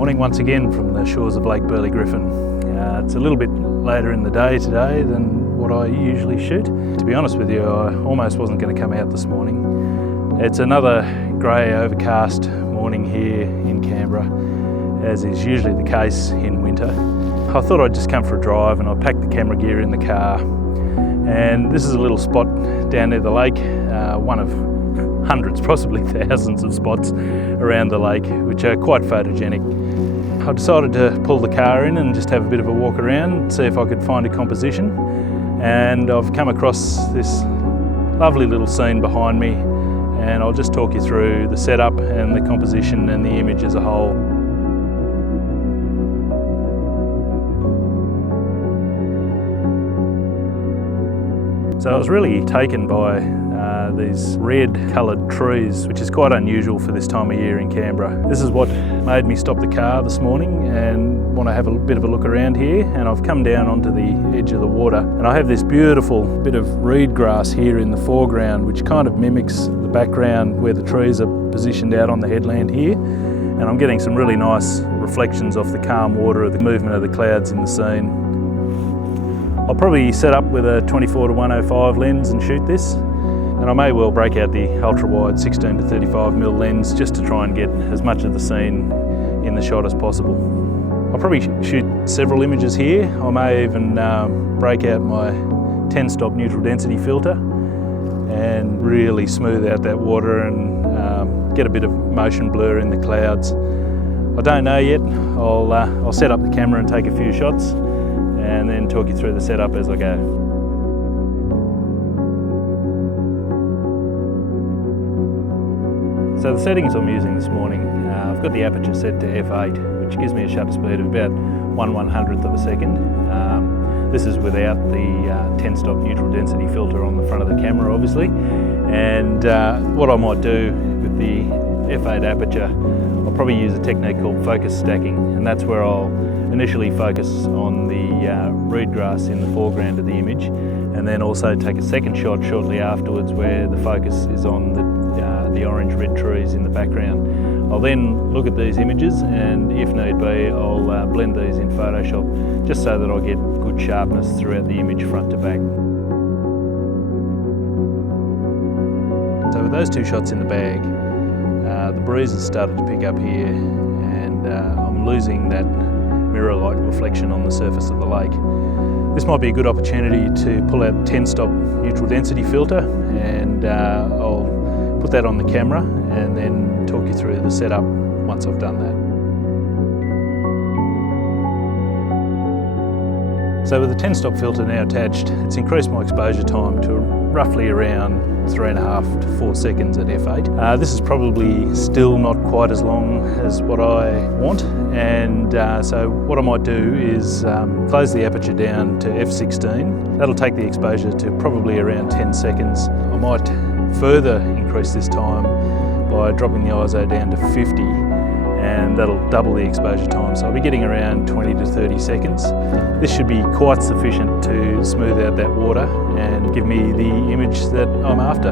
Morning once again from the shores of Lake Burley Griffin. It's a little bit later in the day today than what I usually shoot. To be honest with you, I almost wasn't going to come out this morning. It's another grey overcast morning here in Canberra, as is usually the case in winter. I thought I'd just come for a drive and I packed the camera gear in the car. And this is a little spot down near the lake, one of hundreds, possibly thousands of spots around the lake, which are quite photogenic. I decided to pull the car in and just have a bit of a walk around, see if I could find a composition. And I've come across this lovely little scene behind me, and I'll just talk you through the setup and the composition and the image as a whole. So I was really taken by these red coloured trees, which is quite unusual for this time of year in Canberra. This is what made me stop the car this morning and want to have a bit of a look around here. And I've come down onto the edge of the water, and I have this beautiful bit of reed grass here in the foreground, which kind of mimics the background where the trees are positioned out on the headland here. And I'm getting some really nice reflections off the calm water of the movement of the clouds in the scene. I'll probably set up with a 24-105 lens and shoot this, and I may well break out the ultra-wide 16-35mm lens just to try and get as much of the scene in the shot as possible. I'll probably shoot several images here. I may even break out my 10-stop neutral density filter and really smooth out that water and get a bit of motion blur in the clouds. I don't know yet. I'll set up the camera and take a few shots and then talk you through the setup as I go. So the settings I'm using this morning, I've got the aperture set to f8, which gives me a shutter speed of about 1/100th of a second. This is without the 10-stop neutral density filter on the front of the camera, obviously. And what I might do with the f8 aperture, I'll probably use a technique called focus stacking, and that's where I'll initially focus on the reed grass in the foreground of the image, and then also take a second shot shortly afterwards where the focus is on the orange red trees in the background. I'll then look at these images, and if need be, I'll blend these in Photoshop just so that I get good sharpness throughout the image front to back. So with those two shots in the bag, the breeze has started to pick up here, and I'm losing that mirror-like reflection on the surface of the lake. This might be a good opportunity to pull out the 10-stop neutral density filter, and I'll put that on the camera and then talk you through the setup once I've done that. So with the 10-stop filter now attached, it's increased my exposure time to roughly around 3.5 to 4 seconds at f8. This is probably still not quite as long as what I want, and so what I might do is close the aperture down to f16. That'll take the exposure to probably around 10 seconds. I might further increase this time by dropping the ISO down to 50, and that'll double the exposure time, so I'll be getting around 20 to 30 seconds. This should be quite sufficient to smooth out that water and give me the image that I'm after.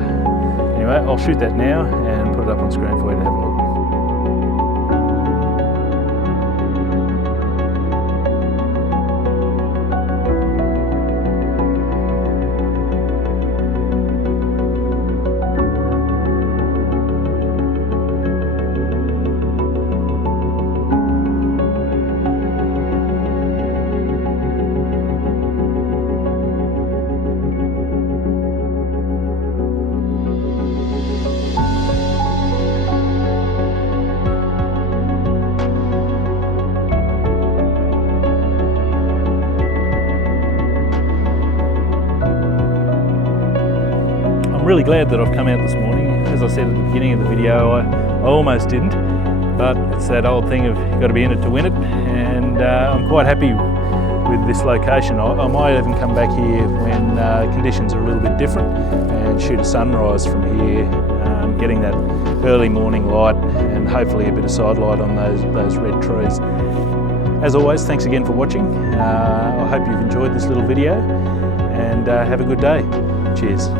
Anyway, I'll shoot that now and put it up on screen for you to have a look. I'm really glad that I've come out this morning. As I said at the beginning of the video, I almost didn't, but it's that old thing of you've got to be in it to win it, and I'm quite happy with this location. I might even come back here when conditions are a little bit different and shoot a sunrise from here, getting that early morning light and hopefully a bit of side light on those red trees. As always, thanks again for watching. I hope you've enjoyed this little video, and have a good day. Cheers.